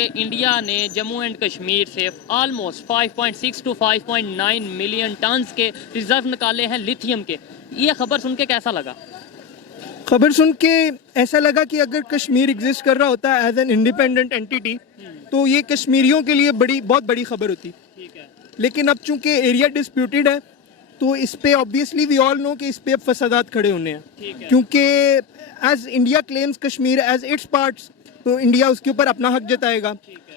کہ انڈیا نے جموں اینڈ کشمیر سے آلموسٹ 5.6 to 5.9 ملین ٹنز کے ریزرو نکالے ہیں لیتھیم کے. یہ خبر سن کے کیسا لگا؟ خبر سن کے ایسا لگا کہ اگر کشمیر ایگزسٹ کر رہا ہوتا ایز این انڈیپینڈنٹ اینٹیٹی تو یہ کشمیریوں کے لیے بہت بڑی خبر ہوتی. لیکن اب چونکہ ایریا ڈسپیوٹیڈ ہے تو اس پہ آبویسلی وی آل نو کہ اس پہ اب فسادات کھڑے ہونے ہیں, کیونکہ as India claims Kashmir as its parts تو انڈیا اس کے اوپر اپنا حق جتائے گا,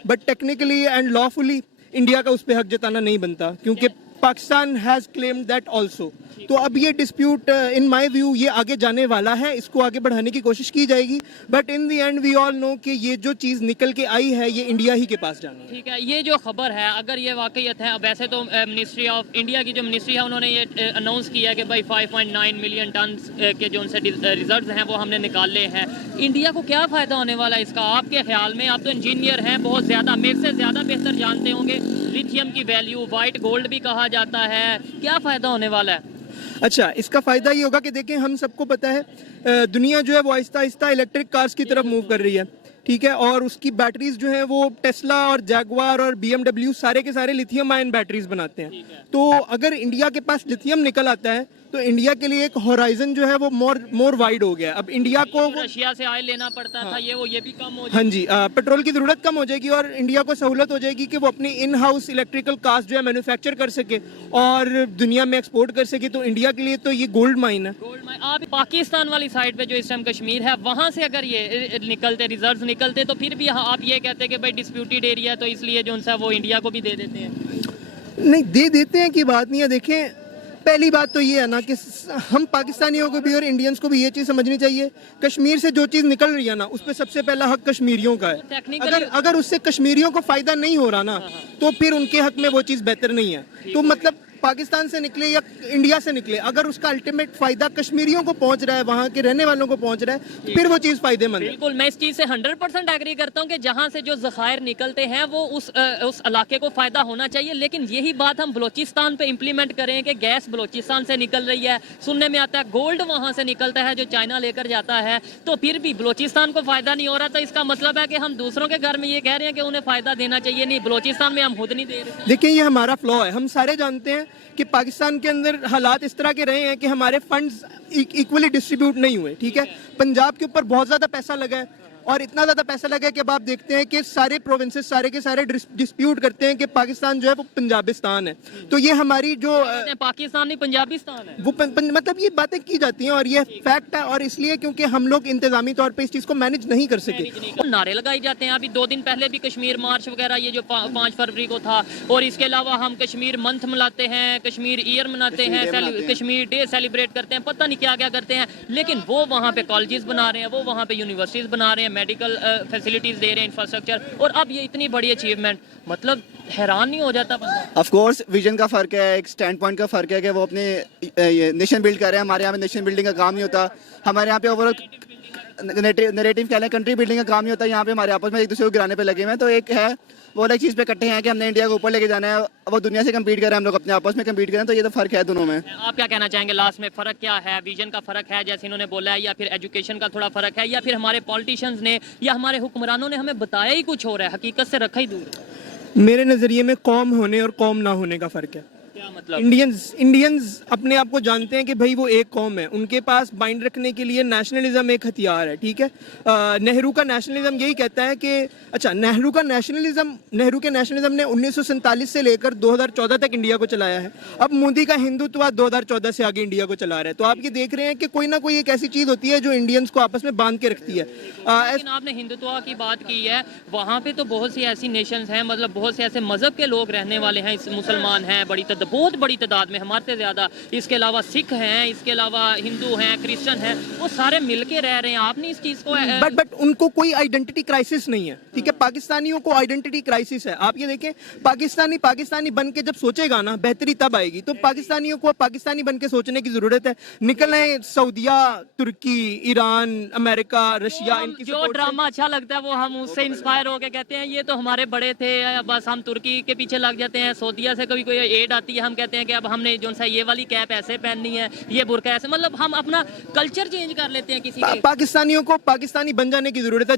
بٹ ٹیکنیکلی اینڈ لافلی انڈیا کا اس پہ حق جتانا نہیں بنتا کیونکہ Pakistan has claimed that also. تو اب یہ ڈسپیوٹ ان مائی ویو یہ آگے جانے والا ہے, اس کو آگے بڑھانے کی کوشش کی جائے گی, but in the and we آل نو کہ یہ جو چیز نکل کے آئی ہے یہ انڈیا ہی کے پاس جانی ہے. ٹھیک ہے, یہ جو خبر ہے اگر یہ واقعیت ہے, ویسے تو منسٹری آف انڈیا کی جو منسٹری ہے انہوں نے یہ اناؤنس کیا ہے کہ بھائی 5.9 ملین ٹنز کے جو ان سے ریزروز ہیں وہ ہم نے نکالے ہیں. انڈیا کو کیا فائدہ ہونے والا ہے اس کا آپ کے خیال میں؟ آپ تو انجینئر ہیں, بہت زیادہ میرے سے زیادہ بہتر جانتے ہوں گے لیتھیم کی ویلیو, وائٹ گولڈ بھی کہا جاتا ہے, کیا فائدہ ہونے والا ہے؟ اچھا, اس کا فائدہ یہ ہوگا کہ دیکھیں ہم سب کو پتہ ہے دنیا جو ہے وہ آہستہ آہستہ الیکٹرک کارز کی طرف موو کر رہی ہے, ٹھیک ہے, اور اس کی بیٹریز جو ہیں وہ ٹیسلا اور جیگوار اور بی ایم ڈبلیو سارے کے سارے لیتھیم آئن بیٹریز بناتے ہیں. تو اگر انڈیا کے پاس لیتھیم نکل آتا ہے تو انڈیا کے لیے ایک ہورائزن جو ہے وہ مور وائڈ ہو گیا. اب انڈیا کو رشیا سے آئل لینا پڑتا تھا, یہ بھی کم ہو جائے. ہاں جی, پیٹرول کی ضرورت کم ہو جائے گی اور انڈیا کو سہولت ہو جائے گی کہ وہ اپنی ان ہاؤس الیکٹریکل کارز جو ہے مینوفیکچر کر سکے اور دنیا میں ایکسپورٹ کر سکے. تو انڈیا کے لیے تو یہ گولڈ مائن ہے. آپ پاکستان والی سائڈ پہ جو اس ٹائم کشمیر ہے وہاں سے اگر یہ نکلتے ریزروز نکلتے تو پھر بھی آپ یہ کہتے ہیں کہ بھائی ڈسپیوٹیڈ ایریا ہے تو اس لیے جو ان سے وہ انڈیا کو بھی دے دیتے ہیں. نہیں, دے دیتے ہیں کی بات نہیں ہے. دیکھیں پہلی بات تو یہ ہے نا کہ ہم پاکستانیوں کو بھی اور انڈینز کو بھی یہ چیز سمجھنی چاہیے, کشمیر سے جو چیز نکل رہی ہے نا اس پہ سب سے پہلا حق کشمیریوں کا ہے. اگر اس سے کشمیریوں کو فائدہ نہیں ہو رہا نا تو پھر ان کے حق میں وہ چیز بہتر نہیں ہے. تو مطلب پاکستان سے نکلے یا انڈیا سے نکلے, اگر اس کا الٹیمیٹ فائدہ کشمیریوں کو پہنچ رہا ہے, وہاں کے رہنے والوں کو پہنچ رہا ہے, پھر وہ چیز فائدے مند ہے. بالکل, میں اس چیز سے 100% ایگری کرتا ہوں کہ جہاں سے جو ذخائر نکلتے ہیں وہ اس علاقے کو فائدہ ہونا چاہیے. لیکن یہی بات ہم بلوچستان پہ امپلیمنٹ کریں کہ گیس بلوچستان سے نکل رہی ہے, سننے میں آتا ہے گولڈ وہاں سے نکلتا ہے جو چائنا لے کر جاتا ہے, تو پھر بھی بلوچستان کو فائدہ نہیں ہو رہا. تو اس کا مطلب ہے کہ ہم دوسروں کے گھر میں یہ کہہ رہے ہیں کہ انہیں فائدہ دینا چاہیے, نہیں بلوچستان میں ہم خود نہیں دے رہے. دیکھیں یہ ہمارا فلو ہے, ہم سارے جانتے ہیں کہ پاکستان کے اندر حالات اس طرح کے رہے ہیں کہ ہمارے فنڈز ایکولی ڈسٹریبیوٹ نہیں ہوئے, ٹھیک ہے. پنجاب کے اوپر بہت زیادہ پیسہ لگا ہے اور اتنا زیادہ پیسہ لگا ہے کہ اب آپ دیکھتے ہیں کہ سارے پروونسز سارے کے سارے ڈسپیوٹ کرتے ہیں کہ پاکستان جو ہے وہ پنجابستان ہے. تو یہ ہماری جو پاکستان نہیں پنجابستان ہے, وہ مطلب یہ باتیں کی جاتی ہیں اور یہ فیکٹ ہے, اور اس لیے کیونکہ ہم لوگ انتظامی طور پہ اس چیز کو مینج نہیں کر سکے. نعرے لگائی جاتے ہیں. ابھی 2 دن پہلے بھی کشمیر مارچ وغیرہ یہ جو 5 فروری کو تھا, اور اس کے علاوہ ہم کشمیر منتھ مناتے ہیں, کشمیر ایئر مناتے ہیں, کشمیر ڈے سیلیبریٹ کرتے ہیں, پتہ نہیں کیا کیا کرتے ہیں. لیکن وہ وہاں پہ کالجز بنا رہے ہیں, وہ وہاں پہ یونیورسٹیز بنا رہے ہیں, میڈیکل فیسلٹیز دے رہے ہیں, انفراسٹرکچر, اور اب یہ اتنی بڑی اچیومنٹ, مطلب حیران نہیں ہو جاتا بندہ. آف کورس ویژن کا فرق ہے, ایک اسٹینڈ پوائنٹ کا فرق ہے کہ وہ اپنے نیشن بلڈ کر رہے ہیں. ہمارے یہاں پہ نیشن بلڈنگ کا کام نہیں ہوتا, ہمارے یہاں پہ اوور نیریٹو کہہ لیں کنٹری بلڈنگ کا کام نہیں ہوتا. یہاں پہ ہمارے آپس میں ایک دوسرے کو گرانے پہ لگے ہوئے ہیں. تو ایک ہے وہ الگ چیز پہ کٹے ہیں کہ ہم نے انڈیا کو اوپر لے کے جانا ہے, وہ دنیا سے کمپیٹ کر رہے ہیں, ہم لوگ اپنے آپس میں کمپیٹ کریں. تو یہ تو فرق ہے دونوں میں. آپ کیا کہنا چاہیں گے لاسٹ میں, فرق کیا ہے؟ ویژن کا فرق ہے جیسے انہوں نے بولا ہے, یا پھر ایجوکیشن کا تھوڑا فرق ہے, یا پھر ہمارے پولیٹیشنز نے یا ہمارے حکمرانوں نے ہمیں بتایا ہی کچھ ہو رہا ہے, حقیقت سے رکھا ہی دور ہے؟ میرے نظریے میں قوم ہونے اور قوم نہ ہونے کا فرق ہے. انڈینز اپنے آپ کو جانتے ہیں کہ بھائی وہ ایک قوم ہے, ان کے پاس بائنڈ رکھنے کے لیے نیشنلزم ایک ہتھیار ہے, ٹھیک ہے. نہرو کا نیشنلزم یہی کہتا ہے کہ نہرو کے نیشنلزم نے 1947 سے لے کر 2014 تک انڈیا کو چلایا ہے. اب مودی کا ہندوتوا 2014 سے آگے انڈیا کو چلا رہا ہے. تو آپ یہ دیکھ رہے ہیں کہ کوئی نہ کوئی ایک ایسی چیز ہوتی ہے جو انڈینز کو آپس میں باندھ کے رکھتی ہے. لیکن آپ نے ہندوتوا کی بات کی ہے, وہاں پہ تو بہت سی ایسی نیشنز ہیں, مطلب بہت سے ایسے مذہب کے لوگ رہنے والے ہیں, مسلمان ہیں بہت بڑی تعداد میں, ہمارے سے زیادہ. اس کے علاوہ سکھ ہیں, اس کے علاوہ ہندو ہیں, کرسچن ہیں, وہ سارے مل کے رہ رہے ہیں. آپ نے اس چیز کو بٹ ان کو کوئی آئیڈینٹی کرائسس نہیں ہے, ٹھیک ہے. پاکستانیوں کو آئیڈینٹی کرائسس ہے. آپ یہ دیکھیں پاکستانی بن کے جب سوچے گا نا بہتری تب آئے گی. تو پاکستانیوں کو پاکستانی بن کے سوچنے کی ضرورت ہے. نکلیں سعودیہ, ترکی, ایران, امریکہ, رشیا, ان کی جو ڈرامہ اچھا لگتا ہے وہ ہم اس سے انسپائر ہو کے کہتے ہیں یہ تو ہمارے بڑے تھے, بس ہم ترکی کے پیچھے لگ جاتے ہیں. سعودیہ سے کبھی کوئی ایڈ آتی ہے, ہم کہتے ہیں کہ اب ہم نے جو سا یہ والی کیپ ایسے پہننی ہے, یہ برقع ایسے, مطلب ہم اپنا کلچر چینج کر لیتے ہیں. کسی پاکستانیوں کو پاکستانی بن جانے کی ضرورت ہے.